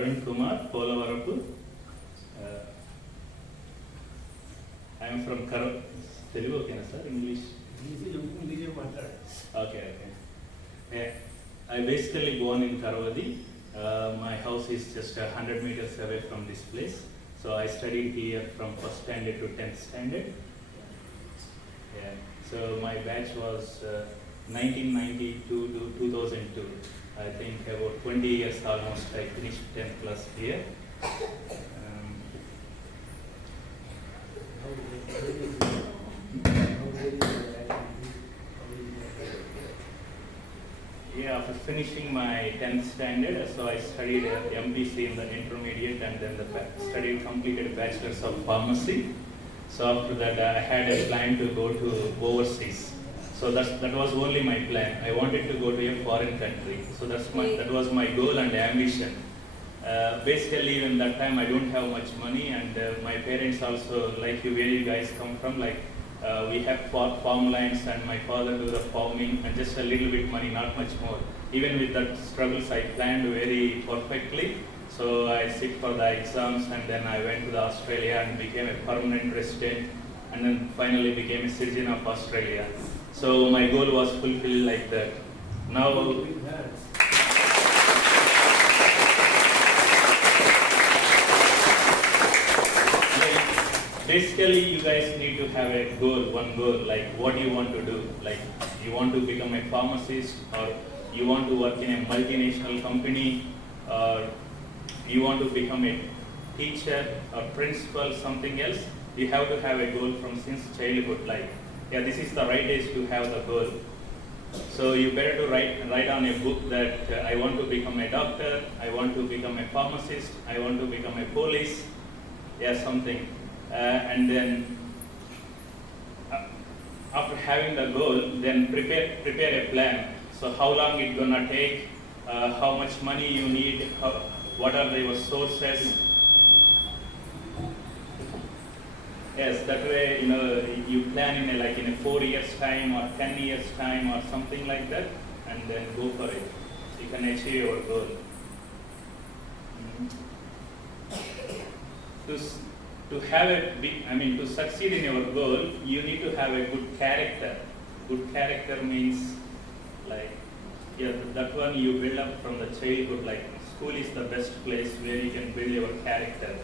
Arun Kumar, Polavarapu. I am from Karo. Telugu okay na sir? English? Okay. Yeah. I basically born in Karavadi. My house is just 100 meters away from this place. So I studied here from 1st standard to 10th standard. Yeah. So my batch was 1992 to 2002. I think about 20 years almost I finished 10th plus here. Yeah, after finishing my 10th standard, so I studied MPC in the intermediate and then completed Bachelor's of Pharmacy. So after that I had a plan to go to overseas. So that was only my plan. I wanted to go to a foreign country. So that was my goal and ambition. Basically even that time I don't have much money and my parents also, like where you guys come from, like we have farmlands and my father do the farming and just a little bit money, not much more. Even with that struggles I planned very perfectly. So I sit for the exams and then I went to Australia and became a permanent resident and then finally became a citizen of Australia. So my goal was fulfilled like that. Now, basically you guys need to have a goal, one goal, like what you want to do. Like you want to become a pharmacist or you want to work in a multinational company or you want to become a teacher or principal, something else. You have to have a goal from since childhood, like yeah, this is the right age to have the goal. So you better to write on a book that I want to become a doctor, I want to become a pharmacist, I want to become a police, yeah, something. And then after having the goal, then prepare a plan. So how long it's gonna take, how much money you need, what are your sources. Yes, that way you plan in a 4 years time or 10 years time or something like that, and then go for it. You can achieve your goal. To succeed in your goal, you need to have a good character. Good character means that one you build up from the childhood. Like school is the best place where you can build your character.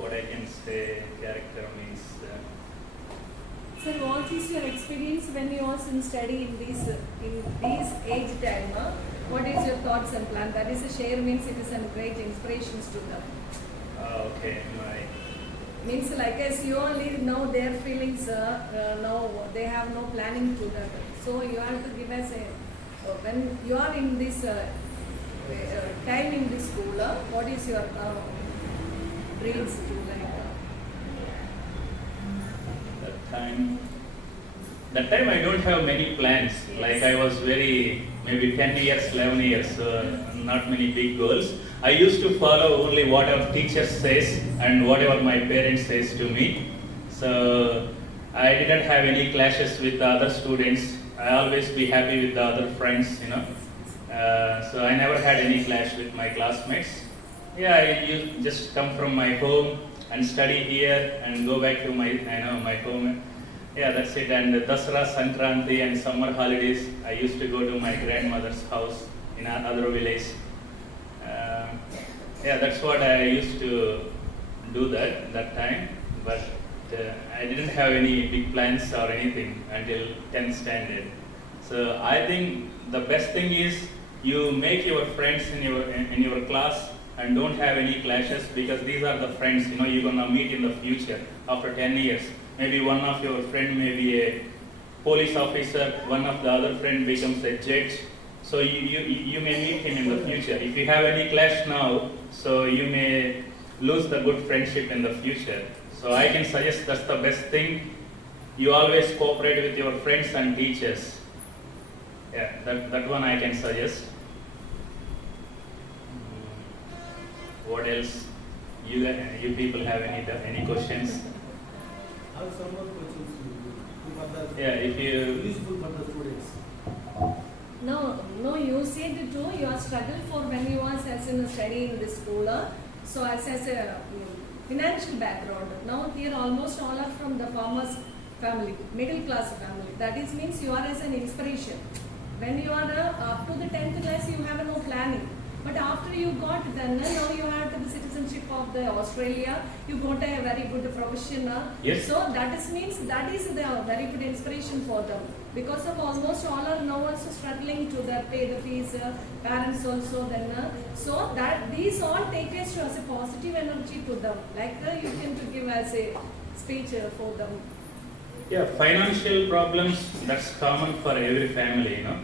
What I can say, character means. Sir, what is your experience when you was in study in this age time? What is your thoughts and plan? That is a share means it is a great inspirations to them. Okay, Means like as you only know their feelings, now they have no planning to that. So you have to give us when you are in this time in this school, what is your dreams to like? That time I don't have many plans. Yes. Like I was maybe 10 years, 11 years, not many big goals. I used to follow only whatever teacher says and whatever my parents says to me. So I didn't have any clashes with the other students. I always be happy with the other friends, So I never had any clash with my classmates. Yeah, I just come from my home and study here and go back to my home. Yeah, that's it. And Dasara, Sankranti and summer holidays, I used to go to my grandmother's house in another village. Yeah, that's what I used to do that time. But I didn't have any big plans or anything until 10th standard. So I think the best thing is you make your friends in your class and don't have any clashes, because these are the friends you're gonna meet in the future after 10 years. Maybe one of your friend may be a police officer, one of the other friend becomes a judge. So you may meet him in the future. If you have any clash now, so you may lose the good friendship in the future. So I can suggest that's the best thing. You always cooperate with your friends and teachers. Yeah, that one I can suggest. What else? You people have any questions? I have some more questions Yeah, if you useful for the students. No, you said related to your struggle for when you was as in studying in this school. So as a financial background. Now here almost all are from the farmers family, middle class family. That is means you are as an inspiration. When you are up to the 10th class, you have no planning. But after you got then, now you have the citizenship of the Australia, you got a very good profession. Yes. So that is means that is the very good inspiration for them. Because of almost all are now also struggling to pay the fees, parents also then. So that these all take us as a positive energy to them. Like you can to give as a speech for them. Yeah, financial problems, that's common for every family, you know.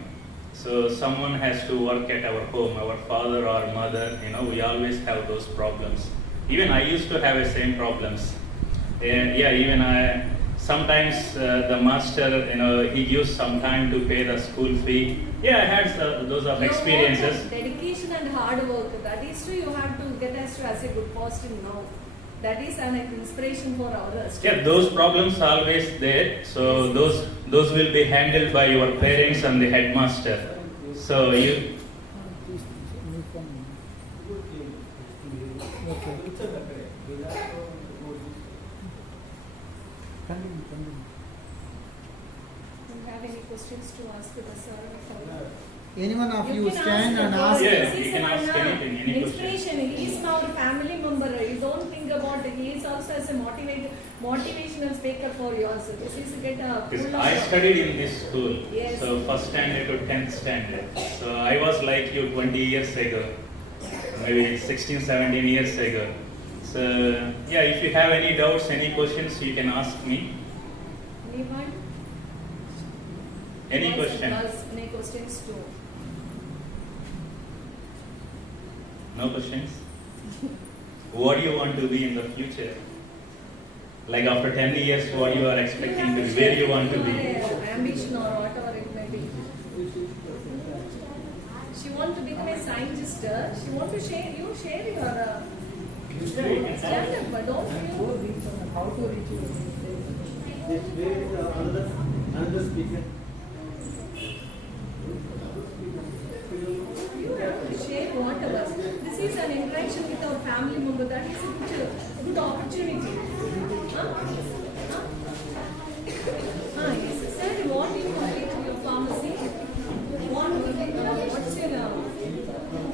So someone has to work at our home, our father or mother, you know, we always have those problems. Even I used to have the same problems. And yeah, even I, sometimes the master, you know, he gives some time to pay the school fee. Yeah, I had those of experiences. Dedication and hard work, that is true, you have to get us to as a good positive now. That is an inspiration for others. Yeah, those problems are always there. So those will be handled by your parents and the headmaster. So you. Do you have any questions to ask to the sir? Anyone of you can stand and about ask? Yeah, this you is can ask an, anything, any inspiration. He is now a family member. You don't think about it. He is also as a motivational speaker for yours. This is get a Because full I of. studied in this school, Yes. so first standard to 10th standard. So I was like you 20 years ago, maybe 16, 17 years ago. So yeah, if you have any doubts, any questions, you can ask me. Anyone? Any Boys and question? girls, any questions too? No questions? What do you want to be in the future? Like after 10 years, what you are expecting to be, where you want to be? Ambition or whatever it may be. She want to become a scientist. She want to share your Yeah, you can stand up, but don't you? How to reach you? This way is another speaker. You have to share whatever. This is an interaction with our family member. That is a good opportunity. Huh? Yes. Sir, what do you complete your pharmacy? What's your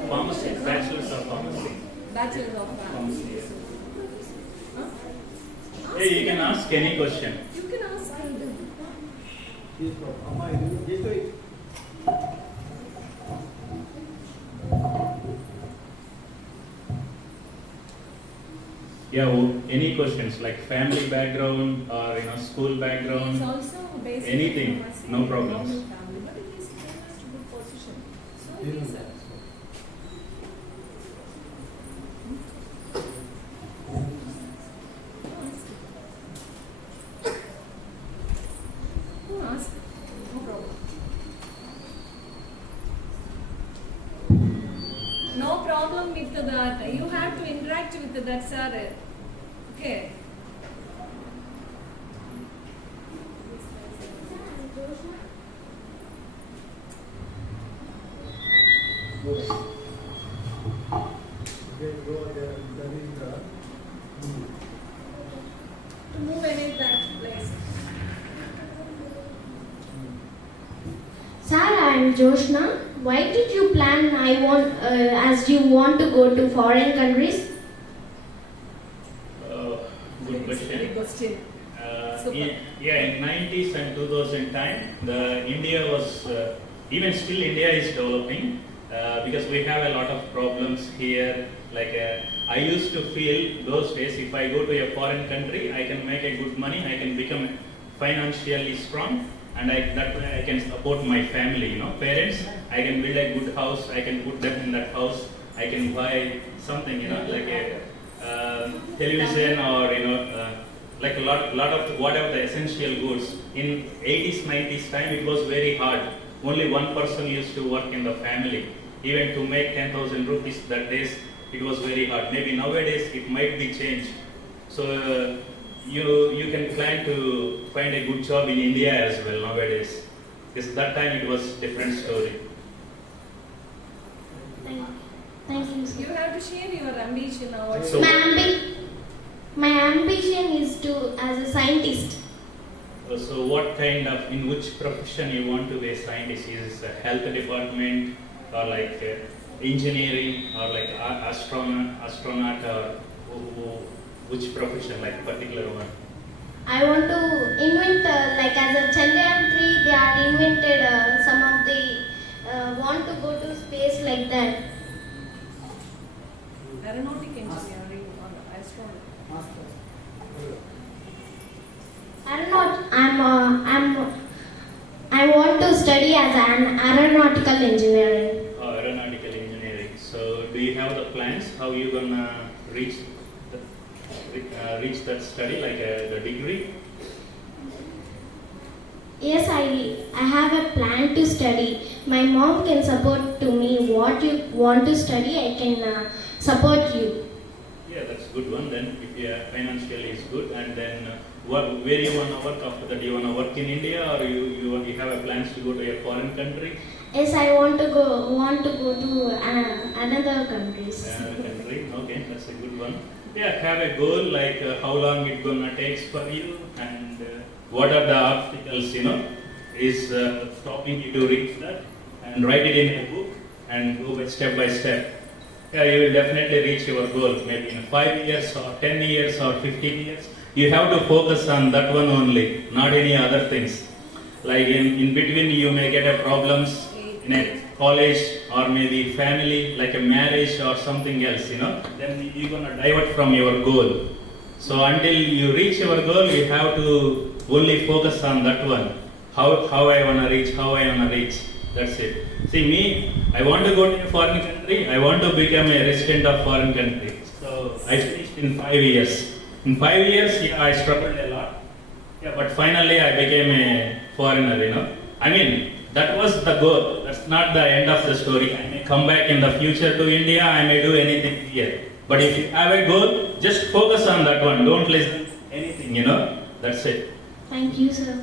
Pharmacy, bachelor's of pharmacy. Bachelor of Pharmacy? Huh? Hey, you can ask any question. You can ask them. Yeah, any questions like family background or school background? It's also based Anything, pharmacy, no problems. normal family, but it is in a good position. So it is Who asked? No problem. No problem with that. You have to interact with that, sir. Okay. To move any that place. Sir, I am Joshna. Why did you plan as you want to go to foreign countries? Good question. Good question. Super. In 90s and 2000 time, the India was even still India is developing because we have a lot of problems here. Like I used to feel those days, if I go to a foreign country, I can make a good money, I can become financially strong, and that way I can support my family. Parents. I can build a good house, I can put them in that house, I can buy something, like a television or like a lot of whatever the essential goods. In 80s, 90s time, it was very hard. Only one person used to work in the family. Even to make 10,000 rupees that days, it was very hard. Maybe nowadays it might be changed. So you can plan to find a good job in India as well nowadays. Because that time it was different story. Thank you, sir. You have to share your ambition now. So- My ambition is to as a scientist. So what kind of, in which profession you want to be a scientist? Is it a health department or like engineering or like astronaut or which profession, like particular one? I want to invent like as a Chandrayaan 3 they are invented some of the want to go to space like that. Aeronautic engineering or astronomy. Master. I want to study as an aeronautical engineering. Aeronautical engineering. So do you have the plans how you gonna reach reach that study, like the degree? Yes, I have a plan to study. My mom can support to me what you want to study. I can support you. Yeah, that's good one. Then if you financially is good, and then where you wanna work after that? You wanna work in India, or you have a plans to go to a foreign country? Yes, I want to go to another countries. Another country. Okay, that's a good one. Yeah, have a goal like how long it gonna takes for you, and what are the obstacles is stopping you to reach that, and write it in a book and go by step. Yeah, you will definitely reach your goal. Maybe in 5 years or 10 years or 15 years. You have to focus on that one only, not any other things. Like in between, you may get a problems in a college or maybe family, like a marriage or something else, then you're gonna divert from your goal. So until you reach your goal, you have to only focus on that one. How I wanna reach, That's it. See me, I want to go to a foreign country, I want to become a resident of foreign country. So I finished in 5 years. In 5 years, yeah, I struggled a lot. Yeah, but finally I became a foreigner, I mean, that was the goal. That's not the end of the story. I may come back in the future to India, I may do anything here. But if you have a goal, just focus on that one. Don't listen to anything, That's it. Thank you, sir.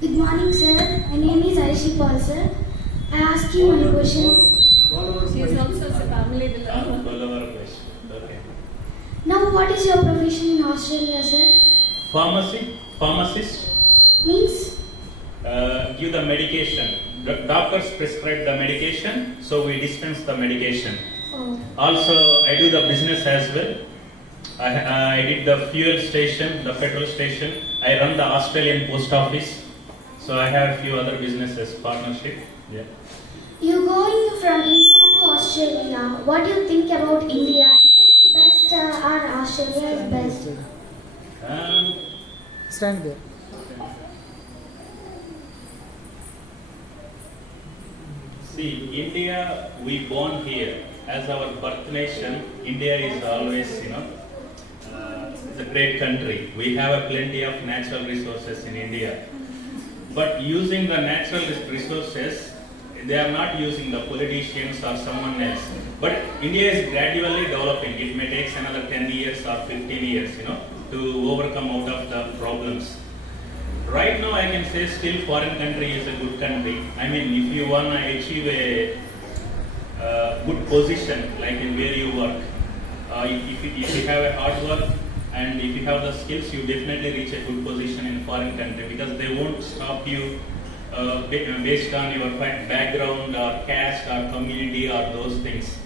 Good morning, sir. My name is Aishi Paul, sir. I ask you one question. She is also a family belong. Follow our question. Okay. Now, what is your profession in Australia, sir? Pharmacist, Means? give the medication. Doctors prescribe the medication, so we dispense the medication. Oh. Also, I do the business as well. I did the fuel station, the petrol station. I run the Australian post office. So I have a few other businesses, partnership. Yeah. You going from India to Australia. What do you think about India? India is best or Australia is best? Stand there. See, India, we born here as our birth nation. India is always, it's a great country. We have a plenty of natural resources in India. But using the natural resources, they are not using the politicians or someone else. But India is gradually developing. It may take another 10 years or 15 years, to overcome out of the problems. Right now, I can say still foreign country is a good country. I mean, if you want to achieve a good position, like in where you work, if you have a hard work and if you have the skills, you definitely reach a good position in foreign country, because they won't stop you based on your background or caste or community or those things.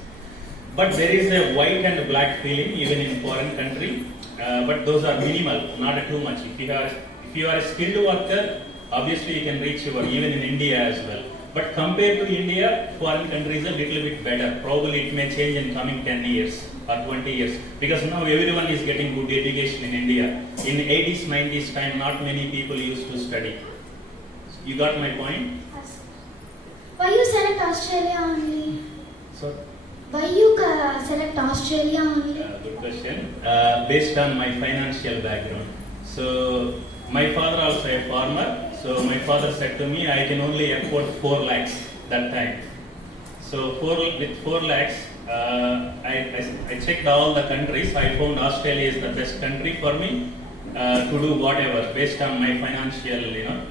But there is a white and black feeling even in foreign country, but those are minimal, not too much. If you are a skilled worker, obviously you can reach even in India as well. But compared to India, foreign country is a little bit better. Probably it may change in coming 10 years or 20 years, because now everyone is getting good education in India. In 80s, 90s time, not many people used to study. You got my point? Yes. Why you select Australia only? So, Why you select Australia only? good question. Based on my financial background. So, my father also a farmer. So, my father said to me, I can only afford 4 lakhs that time. So, with 4 lakhs, I checked all the countries. I found Australia is the best country for me to do whatever based on my financial,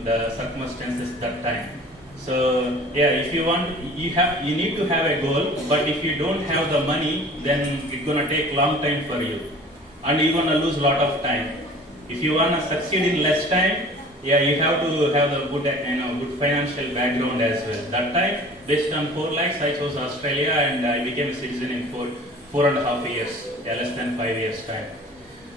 the circumstances that time. So yeah, if you want, you need to have a goal. But if you don't have the money, then it's gonna take long time for you, and you're gonna lose a lot of time. If you wanna succeed in less time, yeah, you have to have the good, good financial background as well. That time, based on 4 lakhs, I chose Australia and I became a citizen in 4.5 years, yeah, less than 5 years time.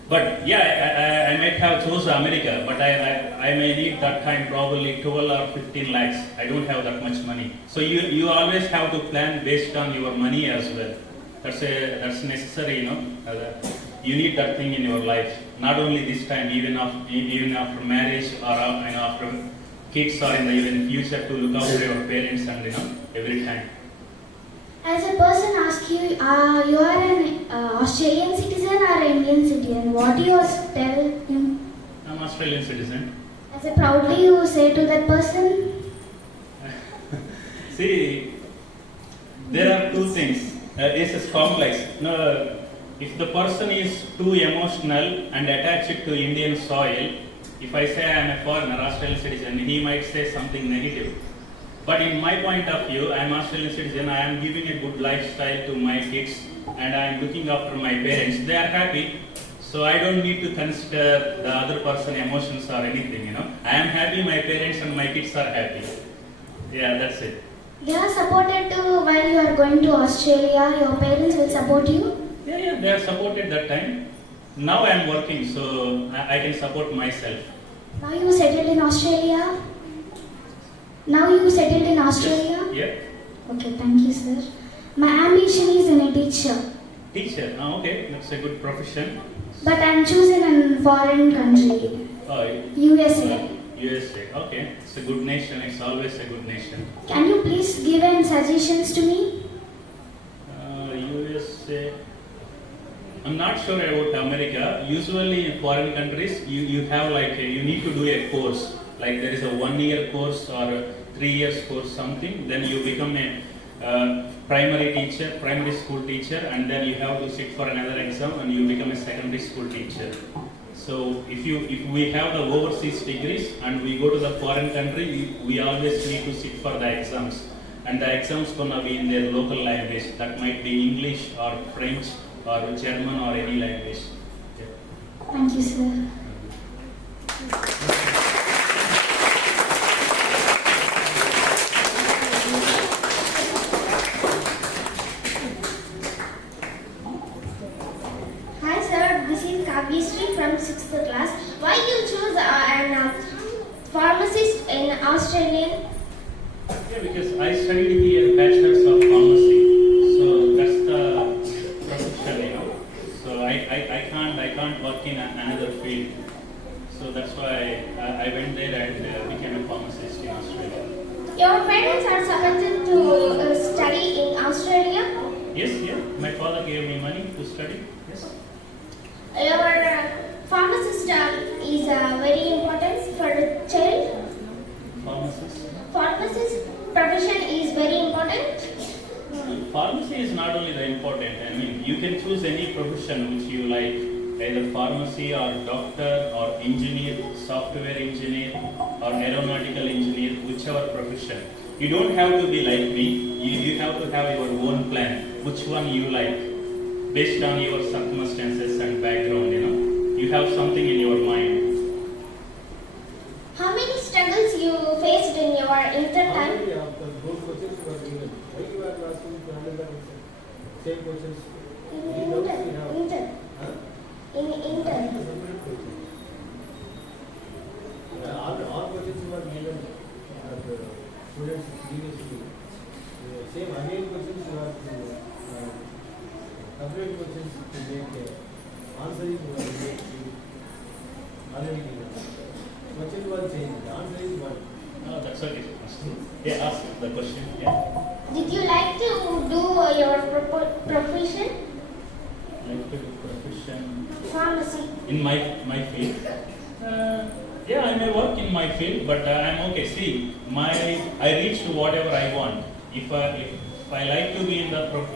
But yeah, I might have chose America, but I may need that time probably 12 or 15 lakhs. I don't have that much money. So you always have to plan based on your money as well. That's necessary, you need that thing in your life. Not only this time, even after marriage or after kids or in the even future, to look after your parents and every time. As a person asks you, you are an Australian citizen or Indian citizen, what do you tell him? I'm Australian citizen. As a proudly you say to that person? See, there are two things. It's complex. If the person is too emotional and attached to Indian soil, if I say I am a foreigner, Australian citizen, he might say something negative. But in my point of view, I am Australian citizen, I am giving a good lifestyle to my kids and I am looking after my parents. They are happy, so I don't need to consider the other person's emotions or anything, I am happy, my parents and my kids are happy. Yeah, that's it. They are supported too while you are going to Australia, your parents will support you? Yeah, they are supported that time. Now I am working, so I can support myself. Now you settled in Australia? Now you settled in Australia? Yeah. Okay, thank you, sir. My ambition is in a teacher. Teacher, okay, that's a good profession. But I am choosing a foreign country. USA. USA, okay. It's a good nation, it's always a good nation. Can you please give any suggestions to me? USA, I'm not sure about America. Usually in foreign countries, you have you need to do a course. Like there is a 1-year course or a 3 years course something, then you become a primary school teacher, and then you have to sit for another exam and you become a secondary school teacher. So if we have the overseas degrees and we go to the foreign country, we always need to sit for the exams, and the exams gonna be in their local language. That might be English or French or German or any language. Yeah. Thank you, sir. Hi sir, this is Kavyasri from 6th class. Why you choose an pharmacist in Australian? Yeah, because I studied here Bachelor's of Pharmacy, so that's the profession, So I can't work in another field. So that's why I went there and became a pharmacist in Australia. Your parents are supported to study in Australia? Yes, yeah. My father gave me money to study. Yes. Your pharmacist is very important for a child. Pharmacist. Pharmacist profession is very important. Pharmacy is not only the important. I mean, you can choose any profession which you like, either pharmacy or doctor or engineer, software engineer or aeronautical engineer, whichever profession. You don't have to be like me. You have to have your own plan, which one you like, based on your circumstances and background. You have something in your mind. How many struggles you faced in your inter How time? many of those questions were given? Why you are asking to another same questions? In We don't see how. inter. Huh? In inter. Separate questions. All questions were given the students previously. Same again questions you have to separate questions to make answering already given. Question was changed. The answer is one. Oh, that's okay. Yeah, ask the question. Yeah. Did you like to do your profession? Like to do profession Pharmacy. in my field. Yeah, I may work in my field, but I'm okay. See, I reached whatever I want. if I like to be in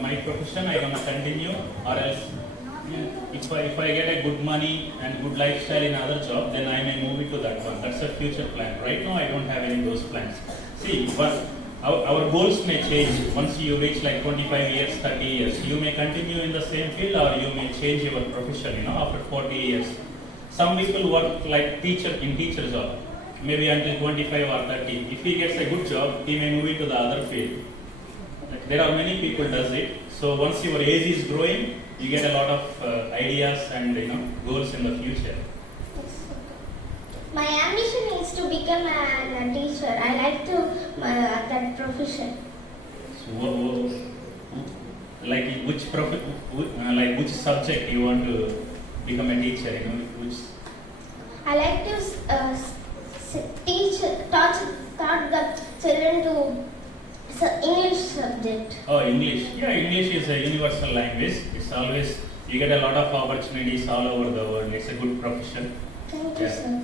my profession, I gonna continue, or else if I get a good money and good lifestyle in other job, then I may move it to that one. That's a future plan. Right now, I don't have any of those plans. See, but our goals may change once you reach like 25 years, 30 years. You may continue in the same field, or you may change your profession, after 40 years. Some people work like teacher job, maybe until 25 or 30. If he gets a good job, he may move into the other field. Like, there are many people does it. So once your age is growing, you get a lot of ideas and goals in the future. My ambition is to become a teacher. I like to that profession. So, like which subject you want to become a teacher? Which? I like to teach the children to English subject. Oh, English. Yeah, English is a universal language. It's always, you get a lot of opportunities all over the world. It's a good profession. Thank you, sir.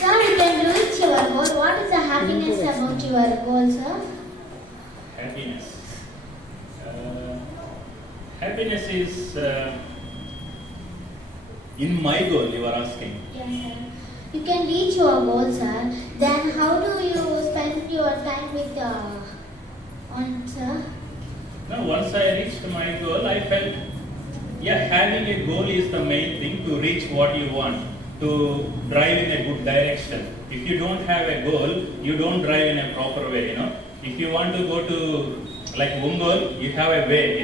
Sir, you can reach your goal. What is the happiness about your goal, sir? Happiness. Happiness is in my goal, you are asking. Yes, sir. You can reach your goal, sir. Then how do you spend your time with sir? Now, once I reached my goal, I felt, having a goal is the main thing to reach what you want, to drive in a good direction. If you don't have a goal, you don't drive in a proper way, If you want to go to like Ungol, you have a way,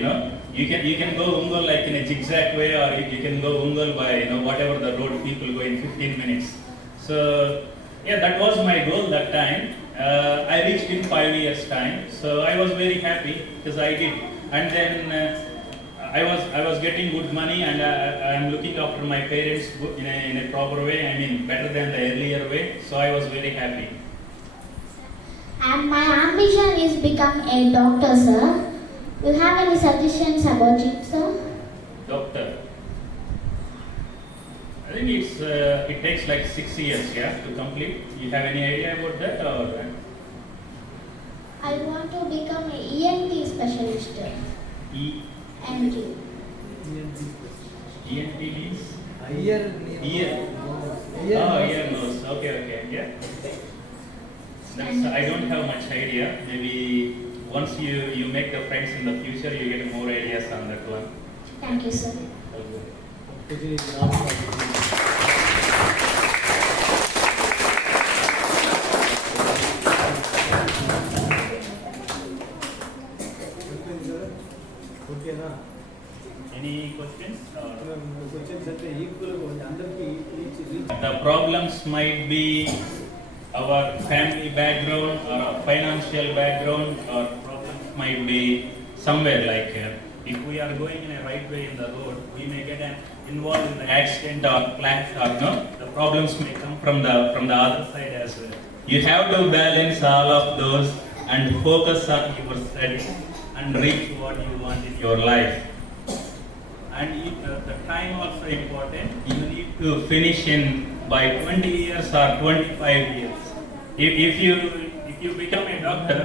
You can go Ungol like in a zigzag way, or you can go Ungol by whatever the road people go in 15 minutes. So that was my goal that time. I reached in 5 years time. So I was very happy because I did. And then I was getting good money, and I am looking after my parents in a proper way. I mean, better than the earlier way. So I was very happy. And my ambition is become a doctor, sir. Do you have any suggestions about it, sir? Doctor. I think it takes like 6 years, to complete. You have any idea about that, or? I want to become an ENT specialist. ENT. ENT means? Ear. Oh, ear nose. Okay, yeah. I don't have much idea. Maybe once you make the friends in the future, you get more ideas on that one. Thank you, sir. Any questions? Questions The problems might be our family background or our financial background, or problems might be somewhere like if we are going in a right way in the road, we may get involved in the accident or clash, or the problems may come from the other side as well. You have to balance all of those and focus on your studies and reach what you want in your life. And the time also important. You need to finish by 20 years or 25 years. If you become a doctor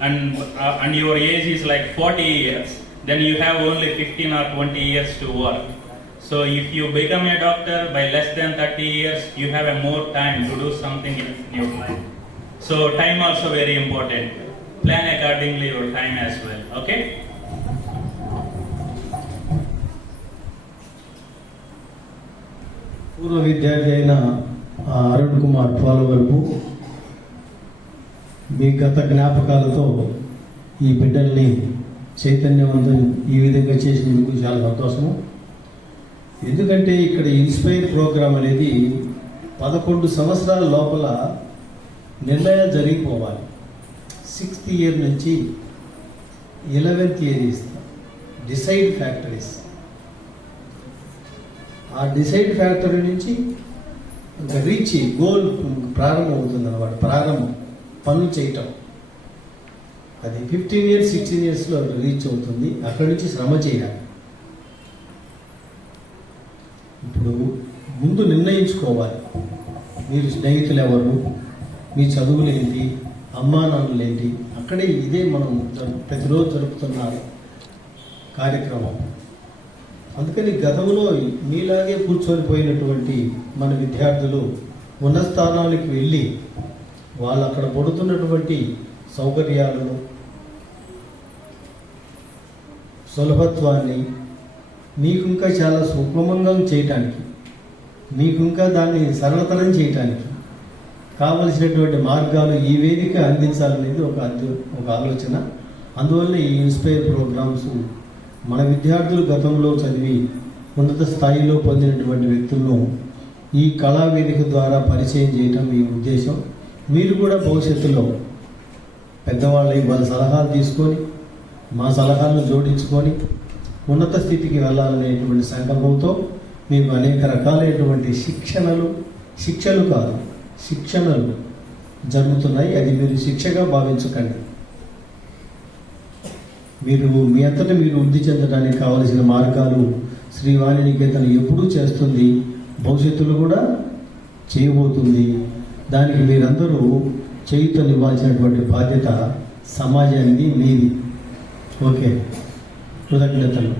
and your age is like 40 years, then you have only 15 or 20 years to work. So if you become a doctor by less than 30 years, you have a more time to do something in your life. So time also very important. Plan accordingly your time as well. Okay? పూర్వ విద్యార్థి అయిన అరుణ్ కుమార్ పోలవరపు మీ గత జ్ఞాపకాలతో ఈ బిడ్డల్ని చైతన్యవంతం ఈ విధంగా చేసినందుకు చాలా సంతోషము. ఎందుకంటే ఇక్కడ ఇన్స్పైర్ ప్రోగ్రాం అనేది 11 సంవత్సరాల లోపల నిర్ణయాలు జరిగిపోవాలి. 6th ఇయర్ నుంచి 11th ఇయర్ ఇస్తాం డిసైడ్ ఫ్యాక్టరీస్. ఆ డిసైడ్ ఫ్యాక్టరీ నుంచి ఇంకా రీచ్ గోల్ ప్రారంభం అవుతుంది అన్నమాట. ప్రారంభం పనులు చేయటం అది 15 years 16 yearsలో రీచ్ అవుతుంది. అక్కడి నుంచి శ్రమ చేయాలి. ఇప్పుడు ముందు నిర్ణయించుకోవాలి, మీరు స్నేహితులు ఎవరు, మీ చదువులు ఏంటి, అమ్మా నాన్నలు ఏంటి. అక్కడే ఇదే మనం ప్రతిరోజు జరుపుతున్న కార్యక్రమం. అందుకని గతంలో మీలాగే కూర్చొని పోయినటువంటి మన విద్యార్థులు ఉన్నత స్థానాలకు వెళ్ళి వాళ్ళు అక్కడ పడుతున్నటువంటి సౌకర్యాలను, సులభత్వాన్ని మీకు ఇంకా చాలా సుగమంగా చేయటానికి, మీకు ఇంకా దాన్ని సరళతరం చేయటానికి కావలసినటువంటి మార్గాలు ఈ వేదిక అందించాలనేది ఒక ఆలోచన. అందువల్ల ఈ ఇన్స్పైర్ ప్రోగ్రామ్స్ మన విద్యార్థులు గతంలో చదివి ఉన్నత స్థాయిలో పొందినటువంటి వ్యక్తులను ఈ కళా వేదిక ద్వారా పరిచయం చేయటం ఈ ఉద్దేశం. మీరు కూడా భవిష్యత్తులో పెద్దవాళ్ళ వాళ్ళ సలహాలు తీసుకొని మా సలహాలను జోడించుకొని ఉన్నత స్థితికి వెళ్ళాలనేటువంటి సంకల్పంతో మీకు అనేక రకాలైనటువంటి శిక్షణలు జరుగుతున్నాయి. అది మీరు శిక్షగా భావించకండి. మీరు మీ అంతటా మీరు వృద్ధి చెందడానికి కావలసిన మార్గాలు శ్రీ వాణి నికేతన్ ఎప్పుడూ చేస్తుంది, భవిష్యత్తులో కూడా చేయబోతుంది. దానికి మీరందరూ చేయుతనివ్వాల్సినటువంటి బాధ్యత సమాజానికి మీది. ఓకే, కృతజ్ఞతలు.